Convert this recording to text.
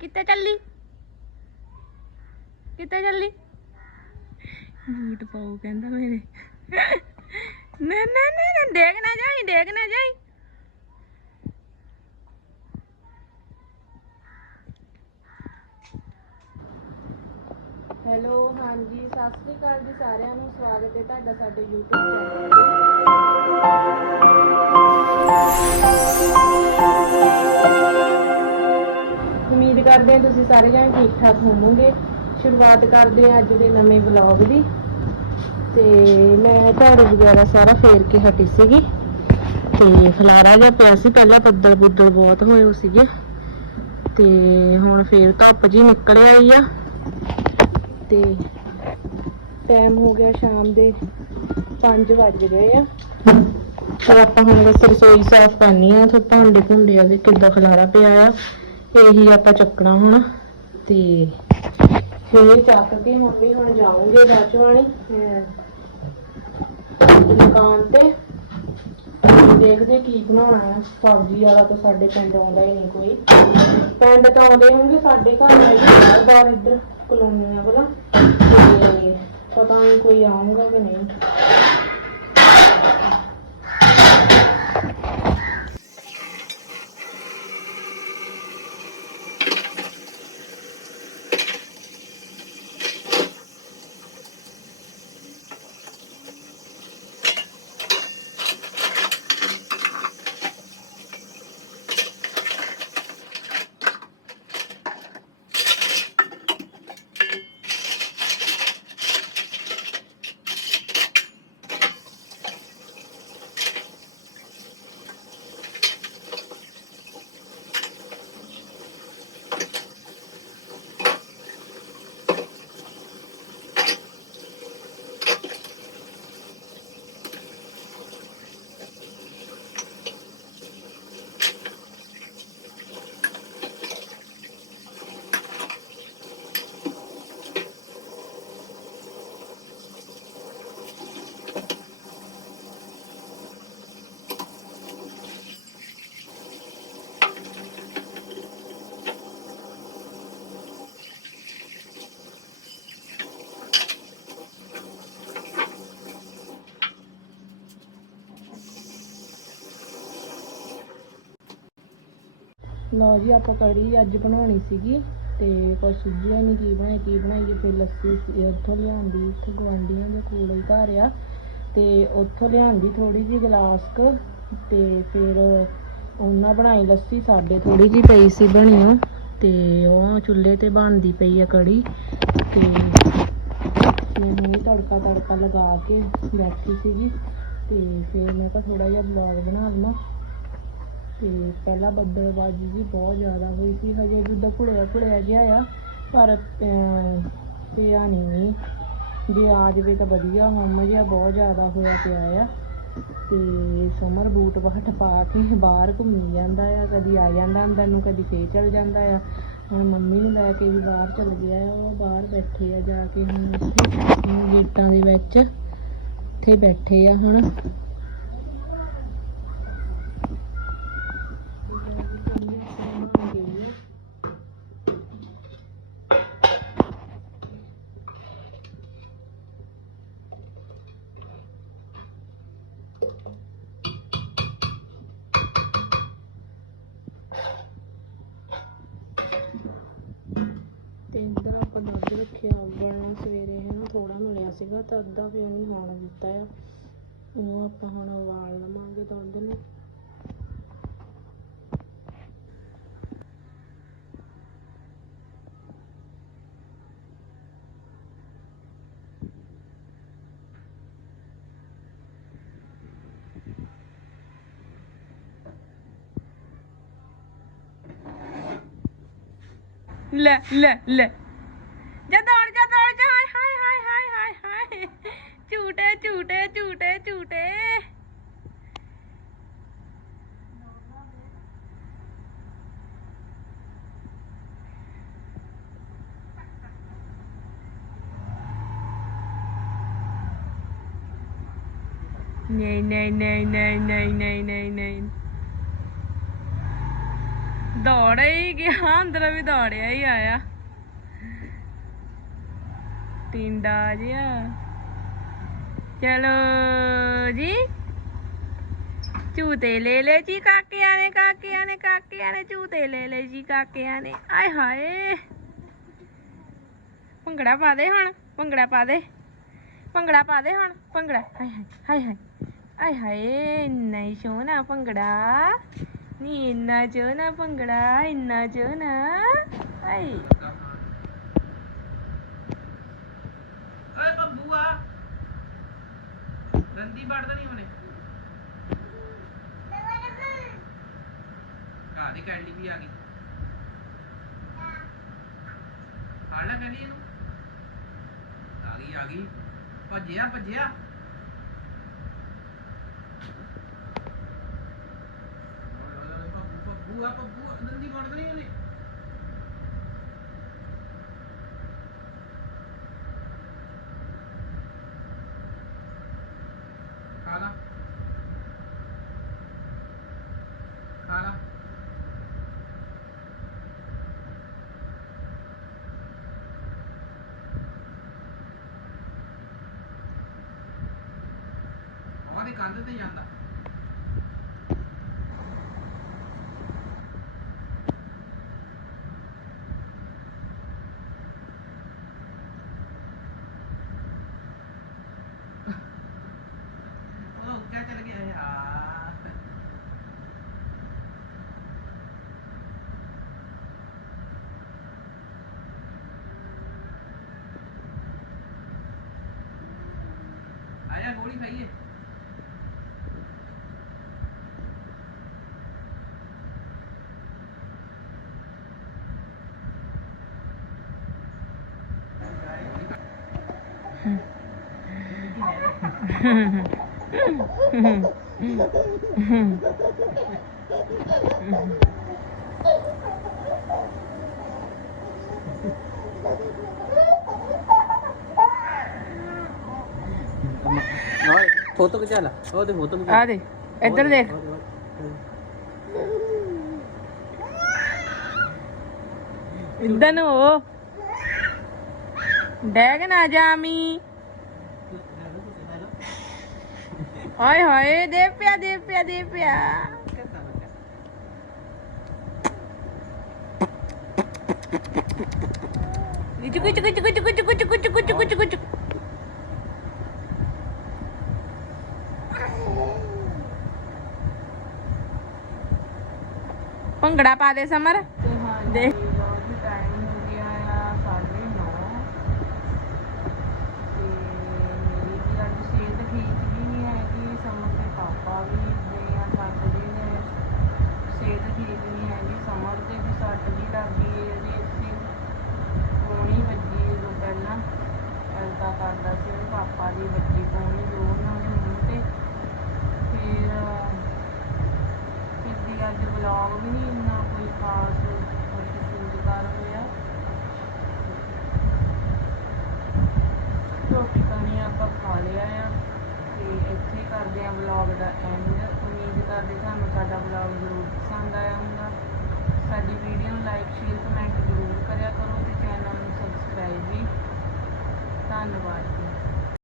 ਕਿੱਥੇ ਚੱਲੀ? ਕਿੱਥੇ ਚੱਲੀ? ਬੂਟ ਪਾਉ ਕਹਿੰਦਾ ਮੇਰੇ। ਨਾ ਨਾ ਨਾ ਦੇਖ ਨਾ ਜਾਈ, ਦੇਖ ਨਾ ਜਾਈ। ਹੈਲੋ, ਹਾਂਜੀ, ਸਤਿ ਸ੍ਰੀ ਅਕਾਲ ਜੀ ਸਾਰਿਆਂ ਨੂੰ। ਸਵਾਗਤ ਹੈ ਤੁਹਾਡਾ ਸਾਡੇ YouTube ਚੈਨਲ ਤੇ। ਕਰਦੇ ਹਾਂ, ਤੁਸੀਂ ਸਾਰੇ ਜਣੇ ਠੀਕ ਠਾਕ ਹੋਵੋਗੇ। ਸ਼ੁਰੂਆਤ ਕਰਦੇ ਹਾਂ ਅੱਜ ਦੇ ਨਵੇਂ ਵਲੌਗ ਦੀ। ਤੇ ਮੈਂ ਝਾੜੂ ਵਗੈਰਾ ਸਾਰਾ ਫੇਰ ਕੇ ਹਟੀ ਸੀਗੀ। ਤੇ ਖਲਾਰਾ ਜਿਹਾ ਪਿਆ ਸੀ, ਪਹਿਲਾਂ ਬੱਦਲ ਬੁੱਦਲ ਬਹੁਤ ਹੋਏ ਹੋ ਸੀਗੇ। ਤੇ ਹੁਣ ਫੇਰ ਧੁੱਪ ਜੀ ਨਿਕਲ ਆਈ ਆ। ਤੇ ਟਾਈਮ ਹੋ ਗਿਆ ਸ਼ਾਮ ਦੇ 5 ਵੱਜ ਗਏ ਆ। ਤੇ ਆਪਾਂ ਹੁਣ ਬਸ ਰਸੋਈ ਸਾਫ਼ ਕਰਨੀ ਆ ਤੇ ਭਾਂਡੇ ਭੁੰਡੇ ਆ ਵੀ ਕਿੱਦਾਂ ਖਲਾਰਾ ਪਿਆ ਆ। ਇਹੀ ਆਪਾਂ ਚੱਕਣਾ ਹੁਣ ਤੇ ਫਿਰ ਚੱਕ ਕੇ ਮੰਮੀ ਹੁਣ ਜਾਉਂਗੇ ਬਾਚਵਾਣੀ ਦੁਕਾਨ ਤੇ ਦੇਖਦੇ ਕੀ ਬਣਾਉਣਾ ਹੈ। ਸਬਜ਼ੀ ਵਾਲਾ ਤਾਂ ਸਾਡੇ ਪਿੰਡ ਆਉਂਦਾ ਹੀ ਨਹੀਂ ਕੋਈ। ਪਿੰਡ ਤਾਂ ਆਉਂਦੇ ਹੋਣਗੇ ਸਾਡੇ ਘਰ ਨਹੀਂ ਬਾਹਰ ਬਾਹਰ ਇੱਧਰ ਕਲੋਨੀਆਂ ਵਾਲਾ। ਤੇ ਪਤਾ ਨਹੀਂ ਕੋਈ ਆਉਂਗਾ ਕਿ ਨਹੀਂ। ਲਓ ਜੀ, ਆਪਾਂ ਕੜੀ ਅੱਜ ਬਣਾਉਣੀ ਸੀਗੀ ਤੇ ਕੁਛ ਸੁਝਿਆ ਨਹੀਂ ਕੀ ਬਣਾਈ, ਕੀ ਬਣਾਈਏ ਫਿਰ ਲੱਸੀ ਉੱਥੋਂ ਲਿਆਂਦੀ ਇੱਥੇ ਗਵਾਂਢੀਆਂ ਦੇ ਕੋਲ ਹੀ ਘਰ ਆ। ਤੇ ਉੱਥੋਂ ਲਿਆਂਦੀ ਥੋੜੀ ਜਿਹੀ ਗਲਾਸ ਕ ਤੇ ਫਿਰ ਉਹਨਾਂ ਬਣਾਈ ਲੱਸੀ, ਸਾਡੇ ਥੋੜੀ ਜਿਹੀ ਪਈ ਸੀ ਬਣੀ ਉਹ। ਤੇ ਉਹ ਚੁੱਲ੍ਹੇ ਤੇ ਬਣਦੀ ਪਈ ਆ ਕੜੀ। ਤੇ ਮੈਂ ਹੁਣੇ ਤੜਕਾ ਤੜਕਾ ਲਗਾ ਕੇ ਬੈਠੀ ਸੀਗੀ। ਤੇ ਫਿਰ ਮੈਂ ਕਿਹਾ ਥੋੜਾ ਜਿਹਾ ਵਲੌਗ ਬਣਾ ਲਵਾਂ। ਤੇ ਪਹਿਲਾਂ ਬੱਦਲਬਾਜ਼ੀ ਜੀ ਬਹੁਤ ਜ਼ਿਆਦਾ ਹੋਈ ਸੀ, ਹਜੇ ਜਿੱਦਾਂ ਘੁੜਿਆ ਘੁੜਿਆ ਜਿਹਾ ਆ, ਪਰ ਪਿਆ ਨਹੀਂ ਜੇ। ਆ ਜਾਵੇ ਤਾਂ ਵਧੀਆ ਹਮ ਜਿਹਾ ਬਹੁਤ ਜ਼ਿਆਦਾ ਹੋਇਆ ਪਿਆ ਆ। ਤੇ ਸਮਰ ਬੂਟ ਬਾਹਟ ਪਾ ਕੇ ਬਾਹਰ ਘੁੰਮੀ ਜਾਂਦਾ ਆ, ਕਦੀ ਆ ਜਾਂਦਾ ਅੰਦਰ ਨੂੰ, ਕਦੀ ਫੇਰ ਚਲ ਜਾਂਦਾ ਆ। ਹੁਣ ਮੰਮੀ ਨੂੰ ਲੈ ਕੇ ਵੀ ਬਾਹਰ ਚਲ ਗਿਆ ਆ, ਉਹ ਬਾਹਰ ਬੈਠੇ ਆ ਜਾ ਕੇ ਹੁਣ ਹੁਣ ਗੇਟਾਂ ਦੇ ਵਿੱਚ ਇੱਥੇ ਬੈਠੇ ਆ ਹੁਣ। ਸੀਗਾ ਤਾਂ ਅੱਧਾ ਫਿਰ ਉਹਨੂੰ ਹੁਣ ਦਿੱਤਾ ਆ ਉਹ ਆਪਾਂ ਹੁਣ ਉਬਾਲ ਲਵਾਂਗੇ ਦੁੱਧ ਨੂੰ ਲੈ ਲੈ ਲੈ ਝੂਟੇ Nein, nein, nein, nein, nein, nein, nein, nein. ਦੌੜੇ ਹੀ ਗਿਆ ਅੰਦਰ ਵੀ ਦੌੜਿਆ ਹੀ ਆਇਆ ਟਿੰਡਾ ਜਿਆ ਚਲੋ ਜੀ। ਝੂਟੇ ਲੈ ਲੈ ਜੀ ਕਾਕਿਆਂ ਨੇ ਕਾਕਿਆਂ ਨੇ ਕਾਕਿਆਂ ਨੇ ਝੂਟੇ ਲੈ ਲੈ ਜੀ ਕਾਕਿਆਂ ਨੇ। ਆਏ ਹਾਏ। ਭੰਗੜਾ ਪਾ ਦੇ ਹੁਣ, ਭੰਗੜਾ ਪਾ ਦੇ। ਭੰਗੜਾ ਪਾ ਦੇ ਹੁਣ, ਭੰਗੜਾ। ਹਾਏ ਹਾਏ ਹਾਏ ਹਾਏ, ਆਏ ਹਾਏ ਨਹੀਂ ਸੋਹਣਾ ਭੰਗੜਾ। ਨੀ ਇੰਨਾ ਸੋਹਣਾ ਭੰਗੜਾ, ਇੰਨਾ ਸੋਹਣਾ ਹਾਏ। ਦੀ ਪੜਦਾ ਨਹੀਂ ਉਹਨੇ। ਘਾਹ ਦੀ ਕੈਂਡੀ ਵੀ ਆ ਗਈ। ਫੜ ਲੈ ਕੈਂਡੀ ਇਹਨੂੰ। ਆ ਗਈ ਆ ਗਈ। ਭੱਜਿਆ ਭੱਜਿਆ। ਪੱਪੂ ਆ ਪੱਪੂ ਨੰਦੀ ਪੜਦਾ ਨਹੀਂ ਉਹਨੇ। ਉਹਦੇ ਕੰਧ ਤੇ ਜਾਂਦਾ ਉਹ ਉੱਚਾ ਚੱਲ ਗਿਆ ਯਾਰ ਆਇਆ ਗੋਲੀ ਖਾਈਏ ਨਾਲੇ ਫੋਟੋ ਖਿਚਾ ਲਾ। ਉਹਦੇ ਫੋਟੋ ਖਿਚਾ। ਆ ਦੇ, ਇੱਧਰ ਦੇਖ। ਇੱਧਰ ਨੂੰ ਡੈਗ ਨਾ ਜਾਮੀ ਹਾਏ ਹਾਏ ਦੇ ਪਿਆ ਦੇ ਪਿਆ ਦੇ ਪਿਆ। ਚੁਕੂ ਚੁਕੂ ਚੁਕੂ ਚੁਕੂ ਚੁਕੂ ਚੁਕੂ ਚੁਕੂ ਚੁਕੂ ਚੁਕੂ ਚੁਕੂ ਭੰਗੜਾ ਪਾ ਦੇ ਸਮਰ। ਦੇਖ ਟਾਈਮ ਹੋ ਗਿਆ ਆ 9:30 ਤੇ ਮੇਰੀ ਵੀ ਅੱਜ ਸਿਹਤ ਠੀਕ ਵੀ ਨਹੀਂ ਹੈ ਕਿ ਸਮਰ ਦੇ ਪਾਪਾ ਵੀ ਇਦਾਂ ਆ ਥੱਕਦੇ ਨੇ ਸਿਹਤ ਠੀਕ ਨਹੀਂ ਹੈਗੀ ਸਮਰ ਤੇ ਵੀ ਸੱਟ ਵੀ ਲੱਗ ਗਈ ਇਹਦੇ ਇੱਥੇ ਪੌਣੀ ਵੱਜੀ ਉਦੋਂ ਪਹਿਲਾਂ ਐਲਤਾ ਕਰਦਾ ਸੀ ਉਹਦੇ ਪਾਪਾ ਦੀ ਵੱਜੀ ਪੌਣੀ ਜੋ ਉਹਨਾਂ ਦੇ ਮੂੰਹ ਤੇ ਫਿਰ ਕਿਸਦੀ ਅੱਜ ਵਲੌਗ ਵੀ ਨਹੀਂ ਇੰਨਾ ਕੋਈ ਖਾਸ ਕੁਝ ਸ਼ੂਟ ਕਰ ਹੋਇਆ। ਰੋਟੀ ਪਾਣੀ ਆਪਾਂ ਖਾ ਲਿਆ ਆ ਤੇ ਇੱਥੇ ਕਰਦੇ ਆ ਵਲੌਗ ਦਾ ਐਂਡ ਉਮੀਦ ਕਰਦੇ ਤੁਹਾਨੂੰ ਸਾਡਾ ਵਲੌਗ ਜ਼ਰੂਰ ਪਸੰਦ ਆਇਆ ਹੋਊਗਾ। ਸਾਡੀ ਵੀਡੀਓ ਨੂੰ ਲਾਈਕ ਸ਼ੇਅਰ ਕਮੈਂਟ ਜ਼ਰੂਰ ਕਰਿਆ ਕਰੋ ਤੇ ਚੈਨਲ ਨੂੰ ਸਬਸਕ੍ਰਾਈਬ ਵੀ। ਧੰਨਵਾਦ